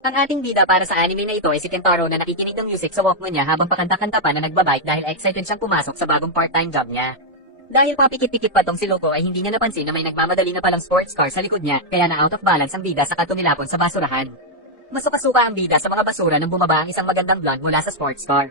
Ang ating bida para sa anime na ito ay si Kentaro na nakikinig ng music sa Walkman niya habang pakanta-kanta pa na nagbabike dahil excited siyang pumasok sa bagong part-time job niya. Dahil papikit-pikit pa tong si Loco ay hindi niya napansin na may nagmamadali na palang sports car sa likod niya kaya na out of balance ang bida sa tumilapon sa basurahan. Masuka-suka ang bida sa mga basura nang bumaba ang isang magandang blonde mula sa sports car.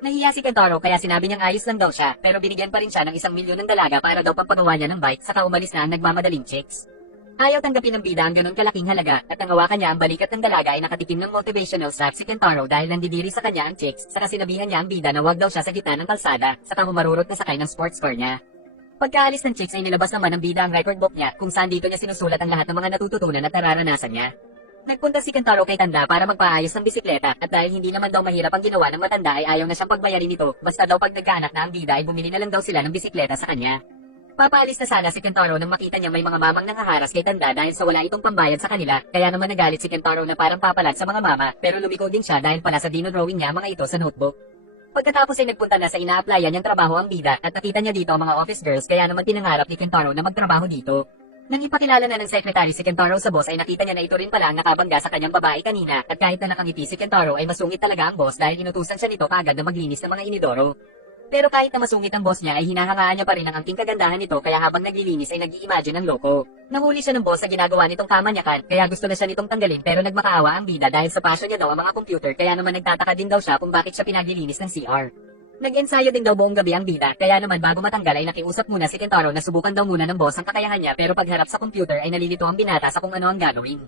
Nahiya si Kentaro kaya sinabi niyang ayos lang daw siya pero binigyan pa rin siya ng 1,000,000 ng dalaga para daw pampagawa niya ng bike saka umalis na ang nagmamadaling chicks. Ayaw tanggapin ng bida ang ganun kalaking halaga at ang hawakan niya ang balikat ng dalaga ay nakatikim ng motivational strap si Kentaro dahil nandidiri sa kanya ang chicks saka sinabihan niya ang bida na wag daw siya sa gitna ng kalsada saka humarurot na sakay ng sports car niya. Pagkaalis ng chicks ay nilabas naman ng bida ang record book niya kung saan dito niya sinusulat ang lahat ng mga natututunan at nararanasan niya. Nagpunta si Kentaro kay Tanda para magpaayos ng bisikleta at dahil hindi naman daw mahirap ang ginawa ng matanda ay ayaw na siyang pagbayarin ito basta daw pag nagkaanak na ang bida ay bumili na lang daw sila ng bisikleta sa kanya. Papaalis na sana si Kentaro nang makita niya may mga mamang nangaharas kay Tanda dahil sa wala itong pambayad sa kanila, kaya naman nagalit si Kentaro na parang papalat sa mga mama, pero lumiko din siya dahil pala sa dino-drawing niya mga ito sa notebook. Pagkatapos ay nagpunta na sa ina-applyan niyang trabaho ang bida at nakita niya dito ang mga office girls kaya naman pinangarap ni Kentaro na magtrabaho dito. Nang ipakilala na ng secretary si Kentaro sa boss ay nakita niya na ito rin pala ang nakabangga sa kanyang babae kanina at kahit na nakangiti si Kentaro ay masungit talaga ang boss dahil inutusan siya nito kaagad na maglinis ng mga inidoro. Pero kahit na masungit ang boss niya ay hinahangaan niya pa rin ang angking kagandahan nito kaya habang naglilinis ay nag-i-imagine ng loko. Nahuli siya ng boss sa ginagawa nitong kamanyakan kaya gusto na siya nitong tanggalin pero nagmakaawa ang bida dahil sa passion niya daw ang mga computer kaya naman nagtataka din daw siya kung bakit siya pinaglilinis ng CR. Nag-ensayo din daw buong gabi ang bida kaya naman bago matanggal ay nakiusap muna si Kentaro na subukan daw muna ng boss ang kakayahan niya pero pagharap sa computer ay nalilito ang binata sa kung ano ang gagawin.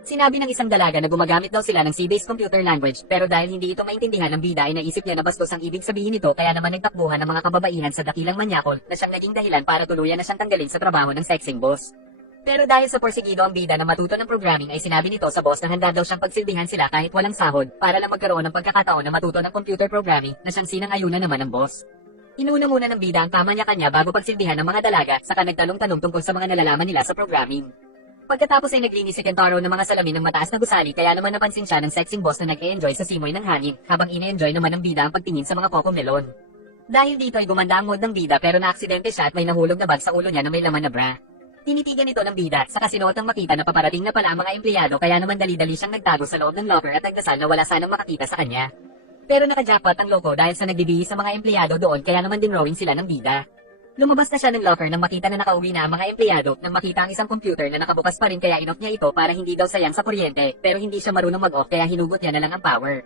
Sinabi ng isang dalaga na gumagamit daw sila ng C-based computer language pero dahil hindi ito maintindihan ng bida ay naisip niya na bastos ang ibig sabihin nito kaya naman nagtakbuhan ng mga kababaihan sa dakilang manyakol na siyang naging dahilan para tuluyan na siyang tanggalin sa trabaho ng sexing boss. Pero dahil sa porsigido ang bida na matuto ng programming ay sinabi nito sa boss na handa daw siyang pagsilbihan sila kahit walang sahod para lang magkaroon ng pagkakataon na matuto ng computer programming na siyang sinang-ayunan naman ng boss. Inuna muna ng bida ang tama niya kanya bago pagsilbihan ng mga dalaga saka nagtanong-tanong tungkol sa mga nalalaman nila sa programming. Pagkatapos ay naglinis si Kentaro ng mga salamin ng mataas na gusali kaya naman napansin siya ng sexing boss na nag-e-enjoy sa simoy ng hangin habang ine-enjoy naman ng bida ang pagtingin sa mga cocomelon. Dahil dito ay gumanda ang mood ng bida pero naaksidente siya at may nahulog na bag sa ulo niya na may laman na bra. Tinitigan ito ng bida saka sinuot ang makita na paparating na pala ang mga empleyado kaya naman dali-dali siyang nagtago sa loob ng locker at nagdasal na wala sanang makakita sa kanya. Pero naka-jackpot ang loko dahil sa nagbibihis sa mga empleyado doon kaya naman dinrowing sila ng bida. Lumabas na siya ng locker nang makita na nakauwi na ang mga empleyado nang makita ang isang computer na nakabukas pa rin kaya inoff niya ito para hindi daw sayang sa kuryente pero hindi siya marunong mag-off kaya hinugot niya na lang ang power.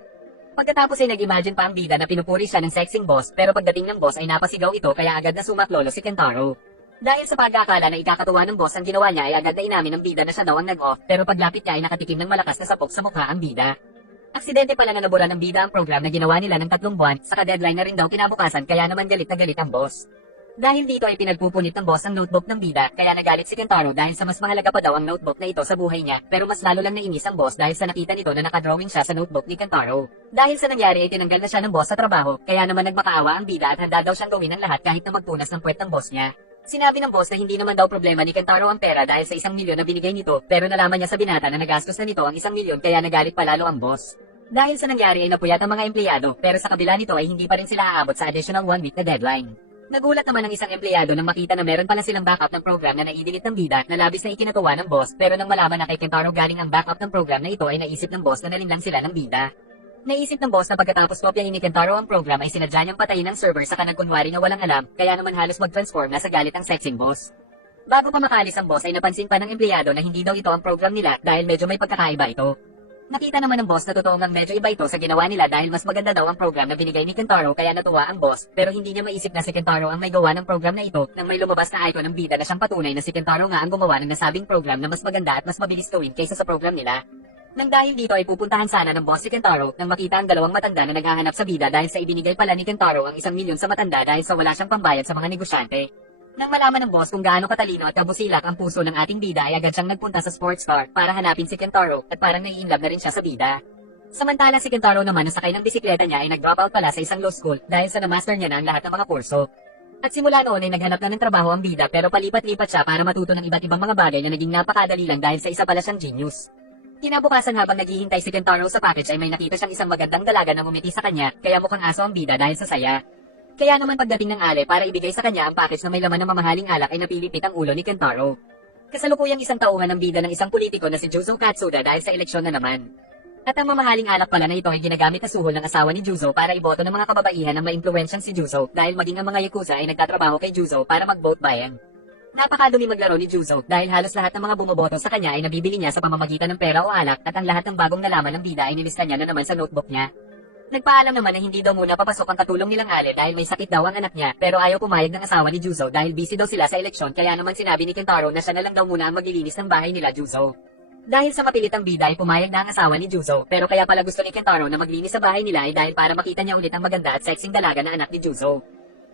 Pagkatapos ay nag-imagine pa ang bida na pinupuri siya ng sexing boss pero pagdating ng boss ay napasigaw ito kaya agad na sumaklolo si Kentaro. Dahil sa pag-aakala na ikakatuwa ng boss ang ginawa niya ay agad na inamin ng bida na siya daw ang nag-off pero paglapit niya ay nakatikim ng malakas na sapok sa mukha ang bida. Aksidente pala na nabura ng bida ang program na ginawa nila ng 3 buwan saka deadline na rin daw kinabukasan kaya naman galit na galit ang boss. Dahil dito ay pinagpupunit ng boss ang notebook ng bida kaya nagalit si Kentaro dahil sa mas mahalaga pa daw ang notebook na ito sa buhay niya pero mas lalo lang nainis ang boss dahil sa nakita nito na nakadrawing siya sa notebook ni Kentaro. Dahil sa nangyari ay tinanggal na siya ng boss sa trabaho kaya naman nagmakaawa ang bida at handa daw siyang gawin ang lahat kahit na magpunas ng puwet ng boss niya. Sinabi ng boss na hindi naman daw problema ni Kentaro ang pera dahil sa 1,000,000 na binigay nito pero nalaman niya sa binata na nagastos na nito ang 1,000,000 kaya nagalit palalo ang boss. Dahil sa nangyari ay napuyat ang mga empleyado pero sa kabila nito ay hindi pa rin sila aabot sa additional 1 week na deadline. Nagulat naman ang isang empleyado nang makita na meron pala silang backup ng program na naidilit ng bida na labis na ikinatuwa ng boss pero nang malaman na kay Kentaro galing ang backup ng program na ito ay naisip ng boss na nalinlang sila ng bida. Naisip ng boss na pagkatapos kopyahin ni Kentaro ang program ay sinadya niyang patayin ang server saka nagkunwari na walang alam kaya naman halos mag-transform na sa galit ang sexing boss. Bago pa makalis ang boss ay napansin pa ng empleyado na hindi daw ito ang program nila dahil medyo may pagkakaiba ito. Nakita naman ng boss na totoo ngang medyo iba ito sa ginawa nila dahil mas maganda daw ang program na binigay ni Kentaro kaya natuwa ang boss pero hindi niya maisip na si Kentaro ang may gawa ng program na ito nang may lumabas na icon ng bida na siyang patunay na si Kentaro nga ang gumawa ng nasabing program na mas maganda at mas mabilis gawin kaysa sa program nila. Nang dahil dito ay pupuntahan sana ng boss si Kentaro nang makita ang dalawang matanda na naghahanap sa bida dahil sa ibinigay pala ni Kentaro ang 1,000,000 sa matanda dahil sa wala siyang pambayad sa mga negosyante. Nang malaman ng boss kung gaano katalino at kabusilak ang puso ng ating bida ay agad siyang nagpunta sa sports car para hanapin si Kentaro at parang nai-inlove na rin siya sa bida. Samantala si Kentaro naman na sakay ng bisikleta niya ay nag-drop out pala sa isang law school dahil sa na-master niya na ang lahat ng mga kurso. At simula noon ay naghanap na ng trabaho ang bida pero palipat-lipat siya para matuto ng iba't ibang mga bagay na naging napakadali lang dahil sa isa pala siyang genius. Kinabukasan habang naghihintay si Kentaro sa package ay may nakita siyang isang magandang dalaga na ngumiti sa kanya kaya mukhang aso ang bida dahil sa saya. Kaya naman pagdating ng ale para ibigay sa kanya ang package na may laman ng mamahaling alak ay napilipit ang ulo ni Kentaro. Kasalukuyang isang tauhan ng bida ng isang politiko na si Juzo Katsuda dahil sa eleksyon na naman. At ang mamahaling alak pala na ito ay ginagamit na suhol ng asawa ni Juzo para iboto ng mga kababaihan ng maimpluwensyang si Juzo dahil maging ang mga Yakuza ay nagtatrabaho kay Juzo para mag-vote buy-in. Napakadumi maglaro ni Juzo dahil halos lahat ng mga bumoboto sa kanya ay nabibili niya sa pamamagitan ng pera o alak at ang lahat ng bagong nalaman ng bida ay nilista niya na naman sa notebook niya. Nagpaalam naman na hindi daw muna papasok ang katulong nilang Ale dahil may sakit daw ang anak niya pero ayaw pumayag ng asawa ni Juzo dahil busy daw sila sa eleksyon kaya naman sinabi ni Kentaro na siya na lang daw muna ang maglilinis ng bahay nila Juzo. Dahil sa mapilitang bida ay pumayag na ang asawa ni Juzo pero kaya pala gusto ni Kentaro na maglinis sa bahay nila ay dahil para makita niya ulit ang maganda at sexing dalaga na anak ni Juzo.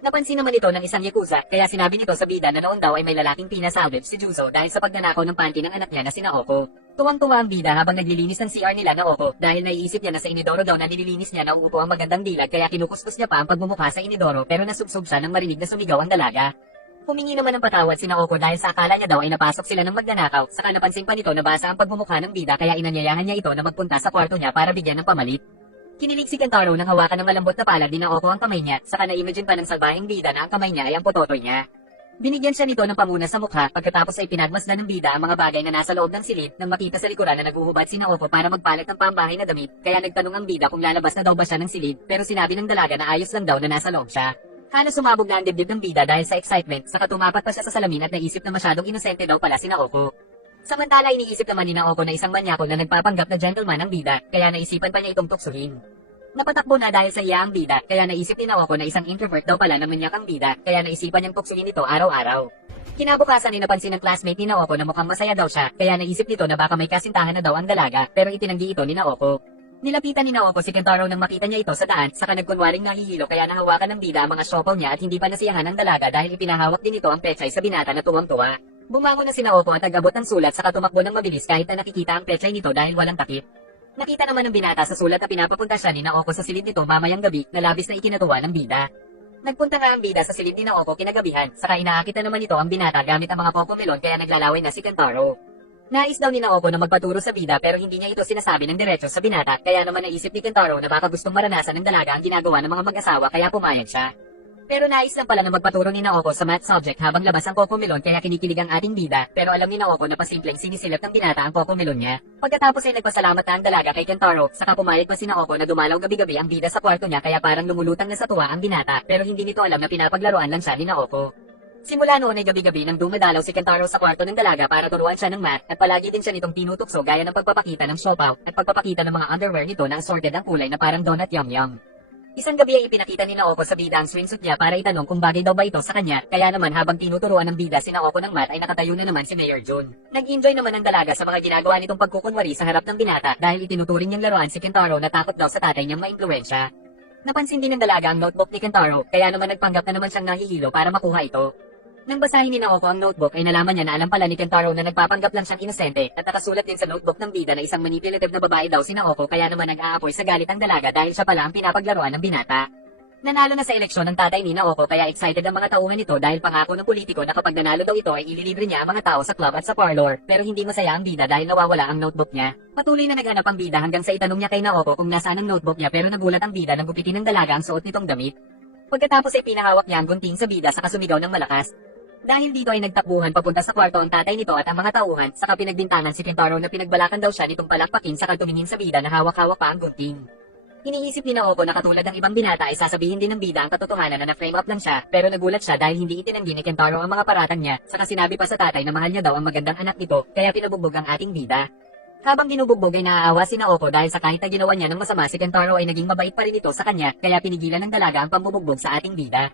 Napansin naman ito ng isang Yakuza kaya sinabi nito sa bida na noon daw ay may lalaking pinasalvage si Juzo dahil sa pagnanakaw ng panty ng anak niya na si Naoko. Tuwang-tuwa ang bida habang naglilinis ng CR nila Naoko dahil naiisip niya na sa inidoro daw na nililinis niya na uupo ang magandang dilag kaya kinukuskus niya pa ang pagmumukha sa inidoro pero nasubsob siya nang marinig na sumigaw ang dalaga. Humingi naman ng patawad si Naoko dahil sa akala niya daw ay napasok sila ng magnanakaw, saka napansin pa nito na basa ang pagmumukha ng bida kaya inanyayahan niya ito na magpunta sa kwarto niya para bigyan ng pamalit. Kinilig si Kentaro nang hawakan ng malambot na palad ni Naoko ang kamay niya, saka na-imagine pa ng salbahing bida na ang kamay niya ay ang pototoy niya. Binigyan siya nito ng pamuna sa mukha pagkatapos ay pinagmasdan ng bida ang mga bagay na nasa loob ng silid nang makita sa likuran na naghuhubad si Naoko para magpalit ng pambahay na damit, kaya nagtanong ang bida kung lalabas na daw ba siya ng silid pero sinabi ng dalaga na ayos lang daw na nasa loob siya. Halos sumabog na ang dibdib ng bida dahil sa excitement, saka tumapat pa siya sa salamin at naisip na masyadong inosente daw pala si Naoko. Samantala iniisip naman ni Naoko na isang manyakol na nagpapanggap na gentleman ang bida, kaya naisipan pa niya itong tuksuhin. Napatakbo na dahil sa iya ang bida, kaya naisip ni Naoko na isang introvert daw pala na manyak ang bida, kaya naisipan niyang tuksuhin ito araw-araw. Kinabukasan ay napansin ng classmate ni Naoko na mukhang masaya daw siya, kaya naisip nito na baka may kasintahan na daw ang dalaga, pero itinanggi ito ni Naoko. Nilapitan ni Naoko si Kentaro nang makita niya ito sa daan, saka nagkunwaring nahihilo kaya nahawakan ng bida ang mga siopaw niya at hindi pa nasiyahan ng dalaga dahil ipinahawak din ito ang pechay sa binata na tuwang-tuwa. Bumangon na si Naoko at nag-abot ng sulat saka tumakbo ng mabilis kahit na nakikita ang pechay nito dahil walang takip. Nakita naman ng binata sa sulat na pinapapunta siya ni Naoko sa silid nito mamayang gabi na labis na ikinatuwa ng bida. Nagpunta nga ang bida sa silid ni Naoko kinagabihan, saka inaakit na naman ito ang binata gamit ang mga cocomelon kaya naglalaway na si Kentaro. Nais daw ni Naoko na magpaturo sa bida pero hindi niya ito sinasabi ng diretso sa binata kaya naman naisip ni Kentaro na baka gustong maranasan ng dalaga ang ginagawa ng mga mag-asawa kaya pumayag siya. Pero nais lang pala na magpaturo ni Naoko sa math subject habang labas ang cocomelon kaya kinikilig ang ating bida pero alam ni Naoko na pasimpleng sinisilip ng binata ang cocomelon niya. Pagkatapos ay nagpasalamat na ang dalaga kay Kentaro saka pumayag pa si Naoko na dumalaw gabi-gabi ang bida sa kwarto niya kaya parang lumulutang na sa tuwa ang binata pero hindi nito alam na pinapaglaruan lang siya ni Naoko. Simula noon ay gabi-gabi nang dumadalaw si Kentaro sa kwarto ng dalaga para turuan siya ng math at palagi din siya nitong tinutukso gaya ng pagpapakita ng siopaw at pagpapakita ng mga underwear nito na assorted ang kulay na parang donut yum-yum. Isang gabi ay ipinakita ni Naoko sa bida ang swimsuit niya para itanong kung bagay daw ba ito sa kanya, kaya naman habang tinuturuan ng bida si Naoko ng math ay nakatayo na naman si Mayor Jun. Nag-enjoy naman ang dalaga sa mga ginagawa nitong pagkukunwari sa harap ng binata dahil itinuturing niyang laruan si Kentaro na takot daw sa tatay niyang maimpluwensya. Napansin din ng dalaga ang notebook ni Kentaro, kaya naman nagpanggap na naman siyang nahihilo para makuha ito. Nang basahin ni Naoko ang notebook ay nalaman niya na alam pala ni Kentaro na nagpapanggap lang siyang inosente at nakasulat din sa notebook ng bida na isang manipulative na babae daw si Naoko kaya naman nag-aapoy sa galit ang dalaga dahil siya pala ang pinapaglaruan ng binata. Nanalo na sa eleksyon ng tatay ni Naoko kaya excited ang mga tauhan nito dahil pangako ng politiko na kapag nanalo daw ito ay ililibre niya ang mga tao sa club at sa parlor pero hindi masaya ang bida dahil nawawala ang notebook niya. Patuloy na naghanap ang bida hanggang sa itanong niya kay Naoko kung nasaan ang notebook niya pero nagulat ang bida nang gupitin ng dalaga ang suot nitong damit. Pagkatapos ay pinahawak niya ang gunting sa bida saka sumigaw ng malakas. Dahil dito ay nagtakbuhan papunta sa kwarto ang tatay nito at ang mga tauhan, saka pinagbintangan si Kentaro na pinagbalakan daw siya nitong palakpakin saka tumingin sa bida na hawak-hawak pa ang gunting. Iniisip ni Naoko na katulad ng ibang binata ay sasabihin din ng bida ang katotohanan na na-frame up lang siya, pero nagulat siya dahil hindi itinanggi ni Kentaro ang mga paratang niya, saka sinabi pa sa tatay na mahal niya daw ang magandang anak nito, kaya pinubugbog ang ating bida. Habang binubugbog ay naaawa si Naoko dahil sa kahit na ginawa niya ng masama si Kentaro ay naging mabait pa rin ito sa kanya, kaya pinigilan ng dalaga ang pambubugbog sa ating bida.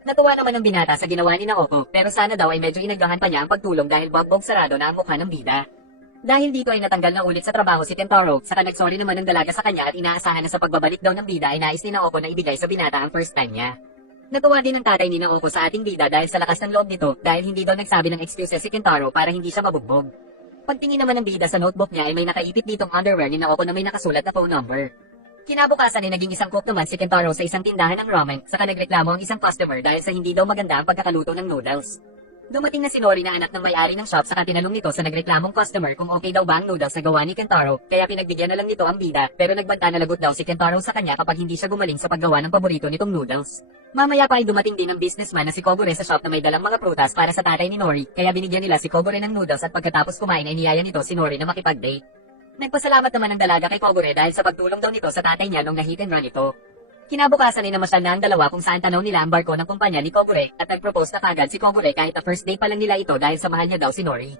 Natuwa naman ang binata sa ginawa ni Naoko, pero sana daw ay medyo inagahan pa niya ang pagtulong dahil bogbog sarado na ang mukha ng bida. Dahil dito ay natanggal na ulit sa trabaho si Kentaro, saka nagsorry naman ng dalaga sa kanya at inaasahan na sa pagbabalik daw ng bida ay nais ni Naoko na ibigay sa binata ang first time niya. Natuwa din ang tatay ni Naoko sa ating bida dahil sa lakas ng loob nito dahil hindi daw nagsabi ng excuses si Kentaro para hindi siya mabugbog. Pagtingin naman ng bida sa notebook niya ay may nakaipit ditong underwear ni Naoko na may nakasulat na phone number. Kinabukasan ay naging isang cook naman si Kentaro sa isang tindahan ng ramen, saka nagreklamo ang isang customer dahil sa hindi daw maganda ang pagkakaluto ng noodles. Dumating na si Nori na anak ng may-ari ng shop saka tinanong nito sa nagreklamong customer kung okay daw ba ang noodles na gawa ni Kentaro, kaya pinagbigyan na lang nito ang bida, pero nagbanta na lagot daw si Kentaro sa kanya kapag hindi siya gumaling sa paggawa ng paborito nitong noodles. Mamaya pa ay dumating din ang businessman na si Kogure sa shop na may dalang mga prutas para sa tatay ni Nori, kaya binigyan nila si Kogure ng noodles at pagkatapos kumain ay niyaya nito si Nori na makipag-date. Nagpasalamat naman ang dalaga kay Kogure dahil sa pagtulong daw nito sa tatay niya nung na-hit and run ito. Kinabukasan ay namasyal na ang dalawa kung saan tanaw nila ang barko ng kumpanya ni Kogure at nag-propose na kagad si Kogure kahit na first day pa lang nila ito dahil sa mahal niya daw si Nori.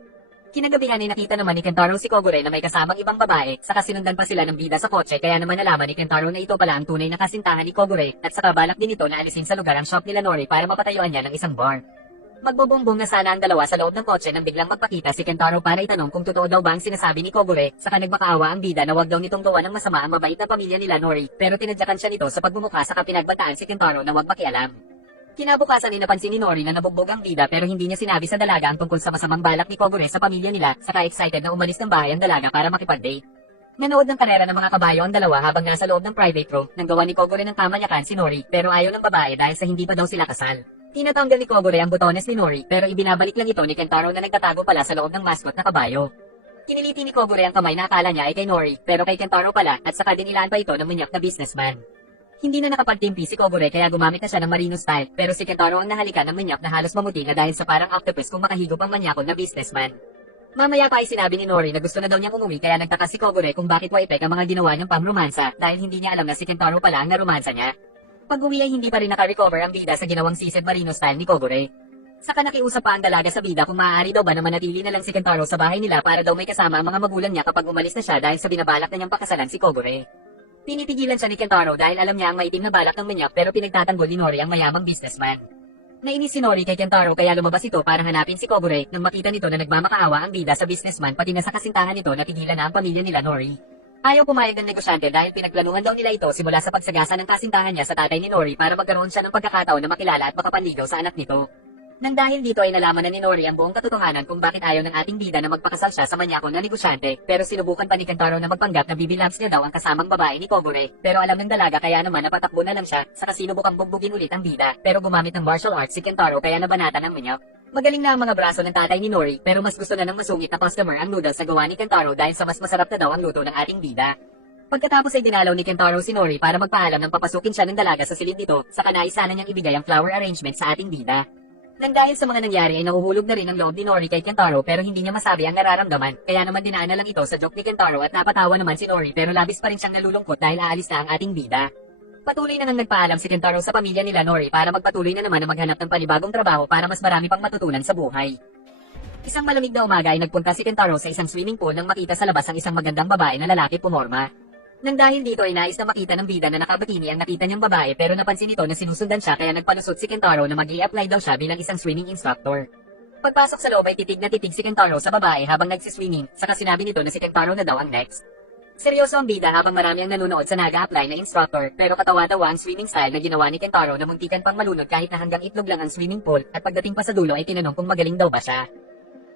Kinagabihan ay nakita naman ni Kentaro si Kogure na may kasamang ibang babae, saka sinundan pa sila ng bida sa kotse kaya naman nalaman ni Kentaro na ito pala ang tunay na kasintahan ni Kogure at saka balak din ito na alisin sa lugar ang shop nila Nori para mapatayuan niya ng isang bar. Magbubumbong na sana ang dalawa sa loob ng kotse nang biglang magpakita si Kentaro para itanong kung totoo daw ba ang sinasabi ni Kogure, saka nagmakaawa ang bida na wag daw nitong gawa ng masama ang mabait na pamilya nila Nori, pero tinadyakan siya nito sa pagbumuka saka pinagbantaan si Kentaro na wag makialam. Kinabukasan ay napansin ni Nori na nabugbog ang bida pero hindi niya sinabi sa dalaga ang tungkol sa masamang balak ni Kogure sa pamilya nila, saka excited na umalis ng bahay ang dalaga para makipag-date. Nanood ng karera ng mga kabayo ang dalawa habang nasa loob ng private room nang gawa ni Kogure ng kamanyakan si Nori pero ayaw ng babae dahil sa hindi pa daw sila kasal. Tinatanggal ni Kogure ang butones ni Nori pero ibinabalik lang ito ni Kentaro na nagtatago pala sa loob ng mascot na kabayo. Kiniliti ni Kogure ang kamay na akala niya ay kay Nori pero kay Kentaro pala at saka dinilaan pa ito ng manyak na businessman. Hindi na nakapagtimpi si Kogure kaya gumamit na siya ng marino style pero si Kentaro ang nahalikan ng manyak na halos mamuti na dahil sa parang octopus kung makahigop ang manyakon na businessman. Mamaya pa ay sinabi ni Nori na gusto na daw niyang umuwi kaya nagtaka si Kogure kung bakit waipek ang mga ginawa niyang pamromansa dahil hindi niya alam na si Kentaro pala ang naromansa niya. Pag-uwi ay hindi pa rin naka-recover ang bida sa ginawang sisig marino style ni Kogure. Saka nakiusap pa ang dalaga sa bida kung maaari daw ba na manatili na lang si Kentaro sa bahay nila para daw may kasama ang mga magulang niya kapag umalis na siya dahil sa binabalak na niyang pakasalan si Kogure. Pinipigilan siya ni Kentaro dahil alam niya ang maitim na balak ng manyak pero pinagtatanggol ni Nori ang mayamang businessman. Nainis si Nori kay Kentaro kaya lumabas ito para hanapin si Kogure nang makita nito na nagmamakaawa ang bida sa businessman pati na sa kasintahan nito na tigilan na ang pamilya nila Nori. Ayaw pumayag ng negosyante dahil pinagplanuhan daw nila ito simula sa pagsagasa ng kasintahan niya sa tatay ni Nori para magkaroon siya ng pagkakataon na makilala at makapanligaw sa anak nito. Nang dahil dito ay nalaman na ni Nori ang buong katotohanan kung bakit ayaw ng ating bida na magpakasal siya sa manyakon na negosyante, pero sinubukan pa ni Kentaro na magpanggap na bibilabs niya daw ang kasamang babae ni Kogure, pero alam ng dalaga kaya naman napatakbo na lang siya, saka sinubukang bugbugin ulit ang bida, pero gumamit ng martial arts si Kentaro kaya nabanatan ng manyak. Magaling na ang mga braso ng tatay ni Nori, pero mas gusto na ng masungit na customer ang noodles sa gawa ni Kentaro dahil sa mas masarap na daw ang luto ng ating bida. Pagkatapos ay dinalaw ni Kentaro si Nori para magpaalam nang papasukin siya ng dalaga sa silid nito, saka nais sana niyang ibigay ang flower arrangement sa ating bida. Nang dahil sa mga nangyari ay nahuhulog na rin ang loob ni Nori kay Kentaro pero hindi niya masabi ang nararamdaman, kaya naman dinaan na lang ito sa joke ni Kentaro at napatawa naman si Nori pero labis pa rin siyang nalulungkot dahil aalis na ang ating bida. Patuloy na nang nagpaalam si Kentaro sa pamilya nila Nori para magpatuloy na naman na maghanap ng panibagong trabaho para mas marami pang matutunan sa buhay. Isang malamig na umaga ay nagpunta si Kentaro sa isang swimming pool nang makita sa labas ang isang magandang babae na lalaki pumorma. Nang dahil dito ay nais na makita ng bida na nakabikini ang nakita niyang babae pero napansin nito na sinusundan siya kaya nagpalusot si Kentaro na mag-i-apply daw siya bilang isang swimming instructor. Pagpasok sa loob ay titig na titig si Kentaro sa babae habang nagsiswimming, saka sinabi nito na si Kentaro na daw ang next. Seryoso ang bida habang marami ang nanonood sa nag-a-apply na instructor pero katawa-tawa ang swimming style na ginawa ni Kentaro na muntikan pang malunod kahit na hanggang itlog lang ang swimming pool at pagdating pa sa dulo ay tinanong kung magaling daw ba siya.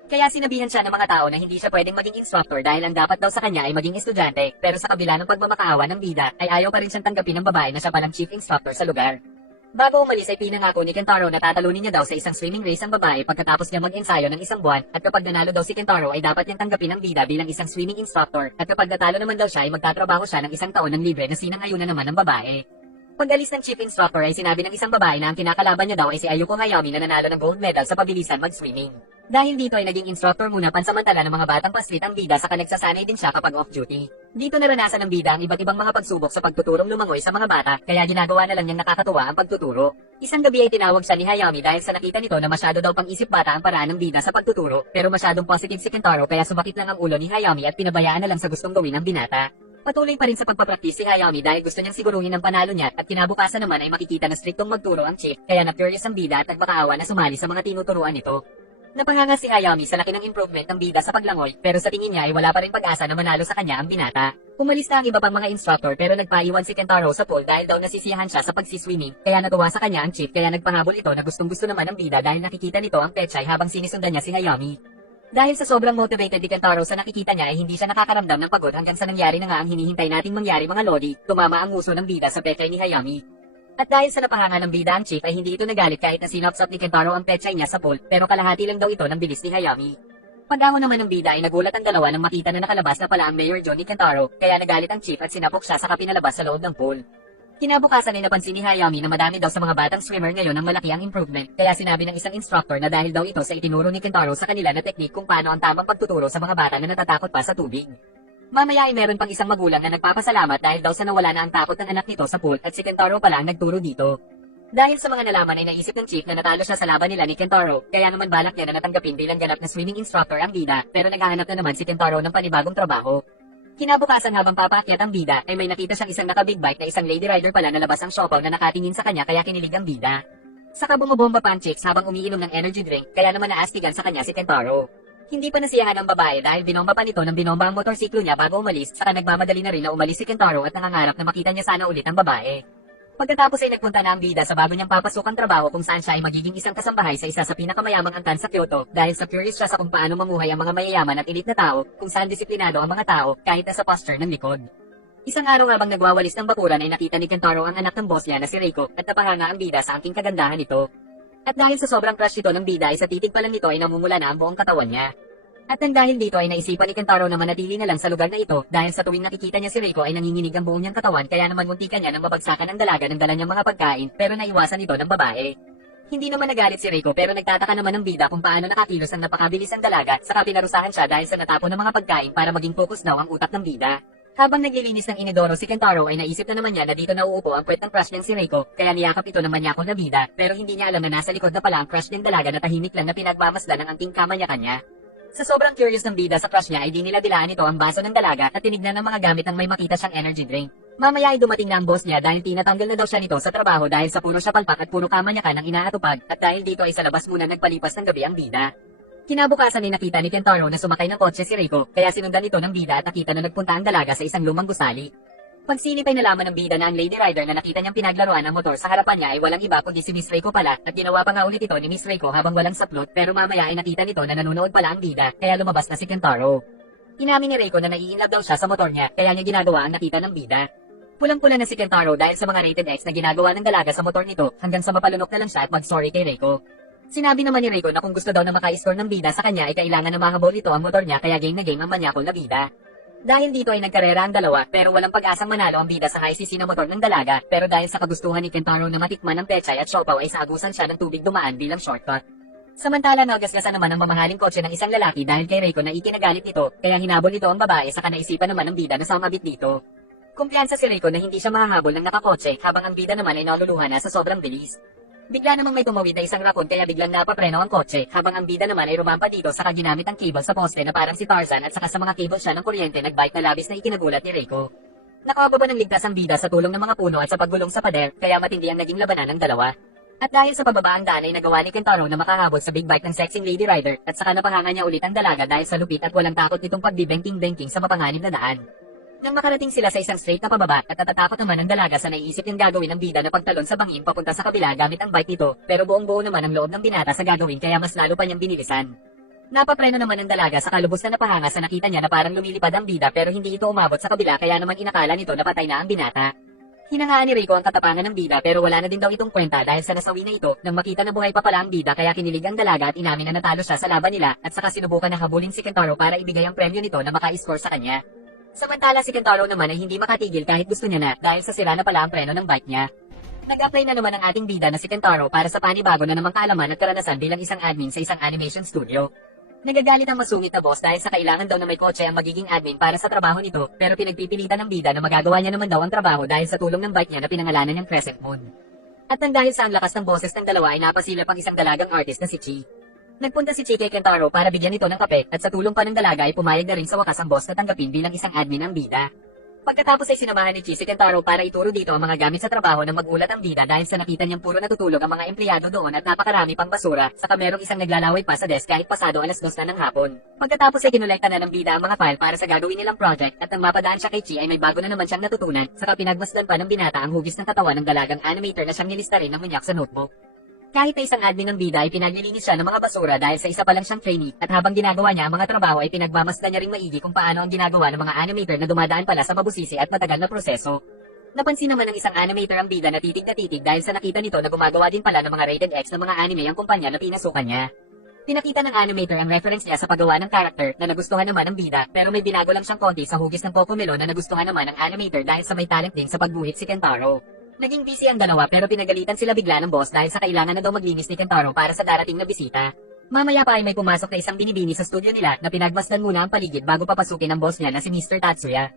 Kaya sinabihan siya ng mga tao na hindi siya pwedeng maging instructor dahil ang dapat daw sa kanya ay maging estudyante, pero sa kabila ng pagmamakaawa ng bida, ay ayaw pa rin siyang tanggapin ng babae na siya palang chief instructor sa lugar. Bago umalis ay pinangako ni Kentaro na tatalunin niya daw sa isang swimming race ang babae pagkatapos niya mag-ensayo ng isang buwan, at kapag nanalo daw si Kentaro ay dapat niyang tanggapin ang bida bilang isang swimming instructor, at kapag natalo naman daw siya ay magtatrabaho siya ng isang taon ng libre na sinang-ayunan naman ng babae. Pag-alis ng chief instructor ay sinabi ng isang babae na ang kinakalaban niya daw ay si Ayuko Hayami na nanalo ng gold medal sa pabilisan mag-swimming. Dahil dito ay naging instructor muna pansamantala ng mga batang pa-street ang bida saka nagsasanay din siya kapag off-duty. Dito naranasan ng bida ang iba't ibang mga pagsubok sa pagtuturong lumangoy sa mga bata, kaya ginagawa na lang niyang nakakatuwa ang pagtuturo. Isang gabi ay tinawag siya ni Hayami dahil sa nakita nito na masyado daw pang-isip bata ang paraan ng bida sa pagtuturo, pero masyadong positive si Kentaro kaya sumakit lang ang ulo ni Hayami at pinabayaan na lang sa gustong gawin ng binata. Patuloy pa rin sa pagpapraktis si Hayami dahil gusto niyang siguruhin ang panalo niya at kinabukasan naman ay makikita na striktong magturo ang chief, kaya na-curious ang bida at nagmakaawa na sumali sa mga tinuturuan nito. Napanganga si Hayami sa laki ng improvement ng bida sa paglangoy pero sa tingin niya ay wala pa rin pag-asa na manalo sa kanya ang binata. Umalis na ang iba pang mga instructor pero nagpaiwan si Kentaro sa pool dahil daw nasisiyahan siya sa pagsiswimming, kaya natuwa sa kanya ang chief kaya nagpahabol ito na gustong-gusto naman ng bida dahil nakikita nito ang pechay habang sinisundan niya si Hayami. Dahil sa sobrang motivated ni Kentaro sa nakikita niya ay hindi siya nakakaramdam ng pagod hanggang sa nangyari na nga ang hinihintay nating mangyari mga lodi, tumama ang nguso ng bida sa pechay ni Hayami. At dahil sa napahanga ng bida ang chief ay hindi ito nagalit kahit na sinopsop ni Kentaro ang pechay niya sa pool, pero kalahati lang daw ito ng bilis ni Hayami. Pag-ahon naman ng bida ay nagulat ang dalawa nang makita na nakalabas na pala ang Mayor John ni Kentaro, kaya nagalit ang chief at sinapok siya saka pinalabas sa loob ng pool. Kinabukasan ay napansin ni Hayami na madami daw sa mga batang swimmer ngayon ang malaki ang improvement, kaya sinabi ng isang instructor na dahil daw ito sa itinuro ni Kentaro sa kanila na teknik kung paano ang tamang pagtuturo sa mga bata na natatakot pa sa tubig. Mamaya ay meron pang isang magulang na nagpapasalamat dahil daw sa nawala na ang takot ng anak nito sa pool at si Kentaro pala ang nagturo dito. Dahil sa mga nalaman ay naisip ng chief na natalo siya sa laban nila ni Kentaro, kaya naman balak niya na natanggapin bilang ganap na swimming instructor ang bida, pero naghahanap na naman si Kentaro ng panibagong trabaho. Kinabukasan habang papaakyat ang bida, ay may nakita siyang isang naka-big bike na isang lady rider pala na labas ang siopaw na nakatingin sa kanya kaya kinilig ang bida. Saka bumobomba pa ang chicks habang umiinom ng energy drink, kaya naman naastigan sa kanya si Kentaro. Hindi pa nasiyahan ang babae dahil binomba pa nito ng binomba ang motorsiklo niya bago umalis, saka nagmamadali na rin na umalis si Kentaro at nangangarap na makita niya sana ulit ang babae. Pagkatapos ay nagpunta na ang bida sa bago niyang papasukang trabaho kung saan siya ay magiging isang kasambahay sa isa sa pinakamayamang angkan sa Kyoto dahil sa curious siya sa kung paano mamuhay ang mga mayayaman at elite na tao, kung saan disiplinado ang mga tao kahit sa posture ng likod. Isang araw habang nagwawalis ng bakuran ay nakita ni Kentaro ang anak ng boss niya na si Reiko at napahanga ang bida sa angking kagandahan nito. At dahil sa sobrang crush nito ng bida ay sa titig pa lang nito ay namumula na ang buong katawan niya. At nang dahil dito ay naisipan ni Kentaro na manatili na lang sa lugar na ito dahil sa tuwing nakikita niya si Reiko ay nanginginig ang buong niyang katawan kaya naman muntikan niya nang mabagsakan ng dalaga ng dala niyang mga pagkain pero naiwasan ito ng babae. Hindi naman nagalit si Reiko pero nagtataka naman ng bida kung paano nakakilos ang napakabilis ang dalaga saka pinarusahan siya dahil sa natapon ng mga pagkain para maging focus daw ang utak ng bida. Habang naglilinis ng inidoro si Kentaro ay naisip na naman niya na dito nauupo ang puwet ng crush niyang si Reiko kaya niyakap ito ng manyakol na bida pero hindi niya alam na nasa likod na pala ang crush niyang dalaga na tahimik lang na pinagmamasdan ng angking kama niya kanya. Sa sobrang curious ng bida sa crush niya ay di nila dilaan ito ang baso ng dalaga at tinignan ng mga gamit nang may makita siyang energy drink. Mamaya ay dumating na ang boss niya dahil tinatanggal na daw siya nito sa trabaho dahil sa puro siya palpak at puro kama niya ka nang inaatupag at dahil dito ay sa labas muna nagpalipas ng gabi ang bida. Kinabukasan ay nakita ni Kentaro na sumakay ng kotse si Reiko kaya sinundan ito ng bida at nakita na nagpunta ang dalaga sa isang lumang gusali. Pagsilip ay nalaman ng bida na ang lady rider na nakita niyang pinaglaruan ang motor sa harapan niya ay walang iba kundi si Miss Reiko pala at ginawa pa nga ulit ito ni Miss Reiko habang walang saplot pero mamaya ay nakita nito na nanonood pala ang bida kaya lumabas na si Kentaro. Inamin ni Reiko na naiinlove daw siya sa motor niya kaya niya ginagawa ang nakita ng bida. Pulang-pula na si Kentaro dahil sa mga rated X na ginagawa ng dalaga sa motor nito hanggang sa mapalunok na lang siya at mag-sorry kay Reiko. Sinabi naman ni Reiko na kung gusto daw na maka-score ng bida sa kanya ay kailangan na mahabol ito ang motor niya kaya game na game ang manyakol na bida. Dahil dito ay nagkarera ang dalawa pero walang pag-asang manalo ang bida sa high CC na motor ng dalaga pero dahil sa kagustuhan ni Kentaro na matikman ng pechay at siopaw ay saagusan siya ng tubig dumaan bilang shortcut. Samantala nagasgasan naman ang mamahaling kotse ng isang lalaki dahil kay Reiko na ikinagalit nito kaya hinabol nito ang babae saka naisipan naman ng bida na sumabit dito. Kumpiyansa si Reiko na hindi siya mahahabol ng nakakotse habang ang bida naman ay naluluha na sa sobrang bilis. Bigla namang may tumawid na isang rapon kaya biglang napapreno ang kotse habang ang bida naman ay rumampa dito saka ginamit ang cable sa poste na parang si Tarzan at saka sa mga cable siya ng kuryente nagbike na labis na ikinagulat ni Reiko. Nakababa ng ligtas ang bida sa tulong ng mga puno at sa paggulong sa pader kaya matindi ang naging labanan ng dalawa. At dahil sa pababa ang daan ay nagawa ni Kentaro na makahabol sa big bike ng sexing lady rider at saka napahanga niya ulit ang dalaga dahil sa lupit at walang takot nitong pagbibengking-bengking sa mapanganib na daan. Nang makarating sila sa isang straight na pababa at natatakot naman ang dalaga sa naiisip niyang gagawin ng bida na pagtalon sa bangin papunta sa kabila gamit ang bike nito pero buong-buo naman ang loob ng binata sa gagawin kaya mas lalo pa niyang binilisan. Napapreno naman ang dalaga sa kalubos na napahanga sa nakita niya na parang lumilipad ang bida pero hindi ito umabot sa kabila kaya naman inakala nito na patay na ang binata. Hinangaan ni Reiko ang katapangan ng bida pero wala na din daw itong kwenta dahil sa nasawi na ito nang makita na buhay pa pala ang bida kaya kinilig ang dalaga at inamin na natalo siya sa laban nila at saka sinubukan na habulin si Kentaro para ibigay ang premyo nito na maka-score sa kanya. Samantala si Kentaro naman ay hindi makatigil kahit gusto niya na dahil sa sira na pala ang preno ng bike niya. Nag-apply na naman ang ating bida na si Kentaro para sa panibago na namang kaalaman at karanasan bilang isang admin sa isang animation studio. Nagagalit ang masungit na boss dahil sa kailangan daw na may kotse ang magiging admin para sa trabaho nito pero pinagpipilitan ng bida na magagawa niya naman daw ang trabaho dahil sa tulong ng bike niya na pinangalanan niyang Crescent Moon. At nang dahil sa ang lakas ng boses ng dalawa ay napasilip ang isang dalagang artist na si Chi. Nagpunta si Chi kay Kentaro para bigyan ito ng kape at sa tulong pa ng dalaga ay pumayag na rin sa wakas ang boss na tanggapin bilang isang admin ang bida. Pagkatapos ay sinamahan ni Chi si Kentaro para ituro dito ang mga gamit sa trabaho ng magulat ang bida dahil sa nakita niyang puro natutulog ang mga empleyado doon at napakarami pang basura, saka merong isang naglalaway pa sa desk kahit pasado 2:00 na ng hapon. Pagkatapos ay kinolekta na ng bida ang mga file para sa gagawin nilang project at nang mapadaan siya kay Chi ay may bago na naman siyang natutunan, saka pinagmasdan pa ng binata ang hugis ng katawan ng dalagang animator na siyang nilista rin ng manyak sa notebook. Kahit na isang admin ng bida ay pinaglilinis siya ng mga basura dahil sa isa pa lang siyang trainee at habang ginagawa niya ang mga trabaho ay pinagmamasdan niya ring maigi kung paano ang ginagawa ng mga animator na dumadaan pala sa mabusisi at matagal na proseso. Napansin naman ng isang animator ang bida na titig dahil sa nakita nito na gumagawa din pala ng mga rated X ng mga anime ang kumpanya na pinasukan niya. Pinakita ng animator ang reference niya sa paggawa ng character na nagustuhan naman ng bida pero may binago lang siyang konti sa hugis ng Cocomelon na nagustuhan naman ng animator dahil sa may talent din sa pagguhit si Kentaro. Naging busy ang dalawa pero pinagalitan sila bigla ng boss dahil sa kailangan na daw maglinis ni Kentaro para sa darating na bisita. Mamaya pa ay may pumasok na isang binibini sa studio nila na pinagmasdan muna ang paligid bago papasukin ang boss niya na si Mr. Tatsuya.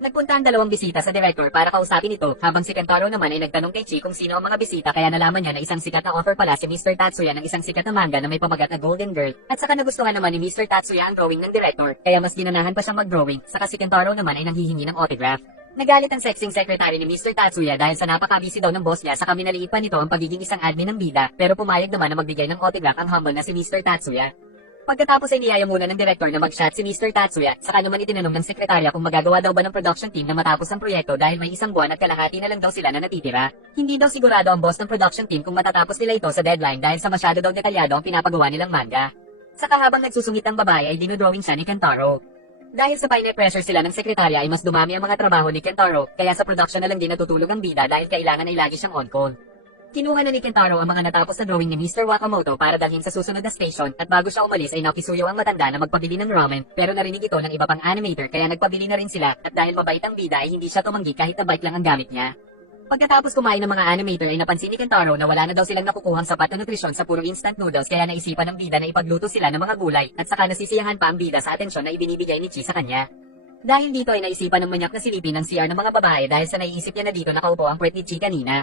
Nagpunta ang dalawang bisita sa director para kausapin ito habang si Kentaro naman ay nagtanong kay Chi kung sino ang mga bisita kaya nalaman niya na isang sikat na offer pala si Mr. Tatsuya ng isang sikat na manga na may pamagat na Golden Girl at saka nagustuhan naman ni Mr. Tatsuya ang drawing ng director kaya mas ginanahan pa siyang mag-drawing saka si Kentaro naman ay nanghihingi ng autograph. Nagalit ang sexing secretary ni Mr. Tatsuya dahil sa napaka-busy daw ng boss niya saka minaliit pa nito ang pagiging isang admin ng bida pero pumayag naman na magbigay ng autograph ang humble na si Mr. Tatsuya. Pagkatapos ay niyaya muna ng director na mag-shot si Mr. Tatsuya saka naman itinanong ng sekretarya kung magagawa daw ba ng production team na matapos ang proyekto dahil may isang buwan at kalahati na lang daw sila na natitira. Hindi daw sigurado ang boss ng production team kung matatapos nila ito sa deadline dahil sa masyado daw detalyado ang pinapagawa nilang manga. Saka habang nagsusungit ang babae ay dinodrawing siya ni Kentaro. Dahil sa final pressure sila ng sekretarya ay mas dumami ang mga trabaho ni Kentaro, kaya sa production na lang din natutulog ang bida dahil kailangan ay lagi siyang on-call. Kinuha na ni Kentaro ang mga natapos na drawing ni Mr. Wakamoto para dalhin sa susunod na station at bago siya umalis ay nakisuyo ang matanda na magpabili ng ramen pero narinig ito ng iba pang animator kaya nagpabili na rin sila at dahil mabait ang bida ay hindi siya tumanggi kahit na bike lang ang gamit niya. Pagkatapos kumain ng mga animator ay napansin ni Kentaro na wala na daw silang nakukuhang sapat na nutrisyon sa puro instant noodles kaya naisipan ng bida na ipagluto sila ng mga gulay at saka nasisiyahan pa ang bida sa atensyon na ibinibigay ni Chi sa kanya. Dahil dito ay naisipan ng manyak na silipin ng CR ng mga babae dahil sa naiisip niya na dito nakaupo ang puwet ni Chi kanina.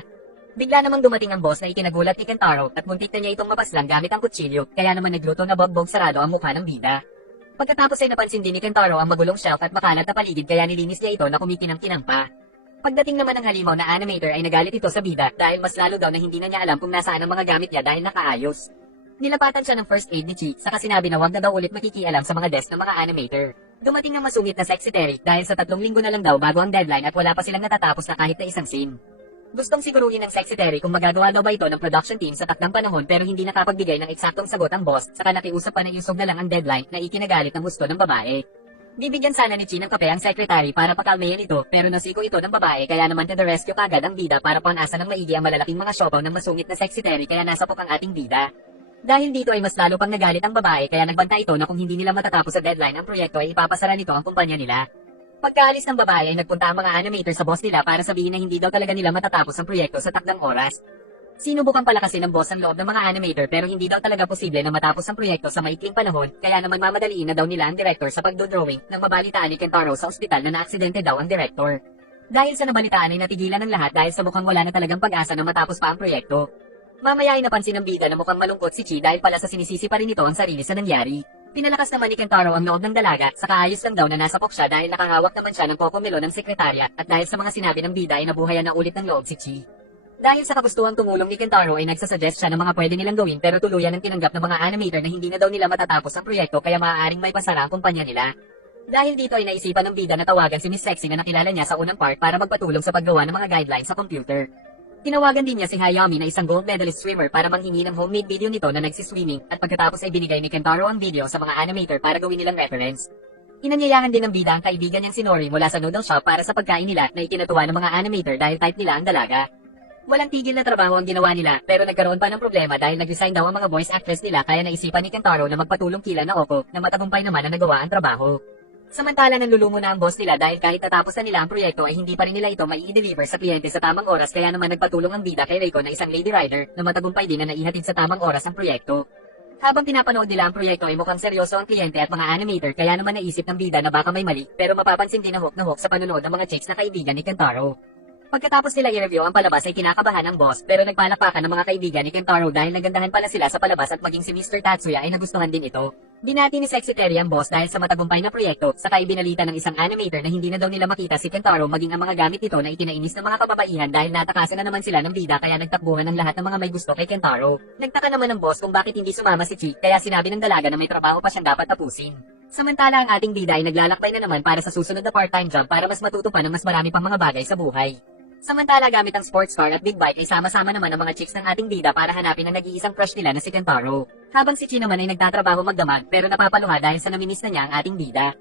Bigla namang dumating ang boss na ikinagulat ni Kentaro at muntik na niya itong mapaslang gamit ang kutsilyo kaya naman nagluto na bogbog sarado ang mukha ng bida. Pagkatapos ay napansin din ni Kentaro ang magulong shelf at makalat na paligid kaya nilinis niya ito na kumikinang-kinang pa. Pagdating naman ng halimaw na animator ay nagalit ito sa bida dahil mas lalo daw na hindi na niya alam kung nasaan ang mga gamit niya dahil nakaayos. Nilapatan siya ng first aid ni Chi saka sinabi na wag na daw ulit makikialam sa mga desk ng mga animator. Dumating ng masungit na secretary dahil sa 3 linggo na lang daw bago ang deadline at wala pa silang natatapos na kahit na isang scene. Gustong siguruhin ng secretary kung magagawa daw ba ito ng production team sa takdang panahon pero hindi nakapagbigay ng eksaktong sagot ang boss saka nakiusap pa na iusog na lang ang deadline na ikinagalit ng gusto ng babae. Bibigyan sana ni Chi ng kape ang secretary para pakalmayan ito pero nasiko ito ng babae kaya naman to the rescue kagad ang bida para panasa ng maigi ang malalaking mga siopaw ng masungit na secretary kaya nasapok ang ating bida. Dahil dito ay mas lalo pang nagalit ang babae kaya nagbanta ito na kung hindi nila matatapos sa deadline ang proyekto ay ipapasara nito ang kumpanya nila. Pagkaalis ng babae ay nagpunta ang mga animator sa boss nila para sabihin na hindi daw talaga nila matatapos ang proyekto sa takdang oras. Sinubukan palakasin ng boss ang loob ng mga animator pero hindi daw talaga posible na matapos ang proyekto sa maikling panahon kaya naman mamadaliin na daw nila ang director sa pagdodrawing nang mabalitaan ni Kentaro sa ospital na naaksidente daw ang director. Dahil sa nabalitaan ay natigilan ng lahat dahil sa mukhang wala na talagang pag-asa na matapos pa ang proyekto. Mamaya ay napansin ng bida na mukhang malungkot si Chi dahil pala sa sinisisi pa rin ito ang sarili sa nangyari. Pinalakas naman ni Kentaro ang loob ng dalaga, saka ayos lang daw na nasapok siya dahil nakahawak naman siya ng kokomelo ng sekretarya at dahil sa mga sinabi ng bida ay nabuhayan na ulit ng loob si Chi. Dahil sa kagustuhang tumulong ni Kentaro ay nagsasuggest siya ng mga pwede nilang gawin pero tuluyan ng tinanggap ng mga animator na hindi na daw nila matatapos ang proyekto kaya maaaring may pasara ang kumpanya nila. Dahil dito ay naisipan ng bida na tawagan si Miss Sexy na nakilala niya sa unang part para magpatulong sa paggawa ng mga guidelines sa computer. Tinawagan din niya si Hayami na isang gold medalist swimmer para manghingi ng homemade video nito na nagsiswimming at pagkatapos ay binigay ni Kentaro ang video sa mga animator para gawin nilang reference. Inanyayahan din ng bida ang kaibigan niyang si Nori mula sa noodle shop para sa pagkain nila na ikinatuwa ng mga animator dahil type nila ang dalaga. Walang tigil na trabaho ang ginawa nila pero nagkaroon pa ng problema dahil nag-resign daw ang mga voice actress nila kaya naisipan ni Kentaro na magpatulong kila Naoko na matagumpay naman na nagawa ang trabaho. Samantala nanlulumo na ang boss nila dahil kahit natapos na nila ang proyekto ay hindi pa rin nila ito mai-deliver sa kliyente sa tamang oras kaya naman nagpatulong ang bida kay Reiko na isang lady rider na matagumpay din na naihatid sa tamang oras ang proyekto. Habang pinapanood nila ang proyekto ay mukhang seryoso ang kliyente at mga animator kaya naman naisip ng bida na baka may mali pero mapapansin din na hook sa panonood ng mga chicks na kaibigan ni Kentaro. Pagkatapos nila i-review ang palabas ay kinakabahan ng boss pero nagpalakpakan ng mga kaibigan ni Kentaro dahil nagandahan pala sila sa palabas at maging si Mr. Tatsuya ay nagustuhan din ito. Binati ni Secretary ang boss dahil sa matagumpay na proyekto saka ibinalita ng isang animator na hindi na daw nila makita si Kentaro maging ang mga gamit nito na ikinainis ng mga kababaihan dahil natakasan na naman sila ng bida kaya nagtakbuhan ng lahat ng mga may gusto kay Kentaro. Nagtaka naman ng boss kung bakit hindi sumama si Chi kaya sinabi ng dalaga na may trabaho pa siyang dapat tapusin. Samantala ang ating bida ay naglalakbay na naman para sa susunod na part-time job para mas matuto pa ng mas marami pang mga bagay sa buhay. Samantala gamit ang sports car at big bike ay sama-sama naman ang mga chicks ng ating bida para hanapin ang nag-iisang crush nila na si Kentaro. Habang si Chi naman ay nagtatrabaho magdamag pero napapaluha dahil sa namimiss na niya ang ating bida.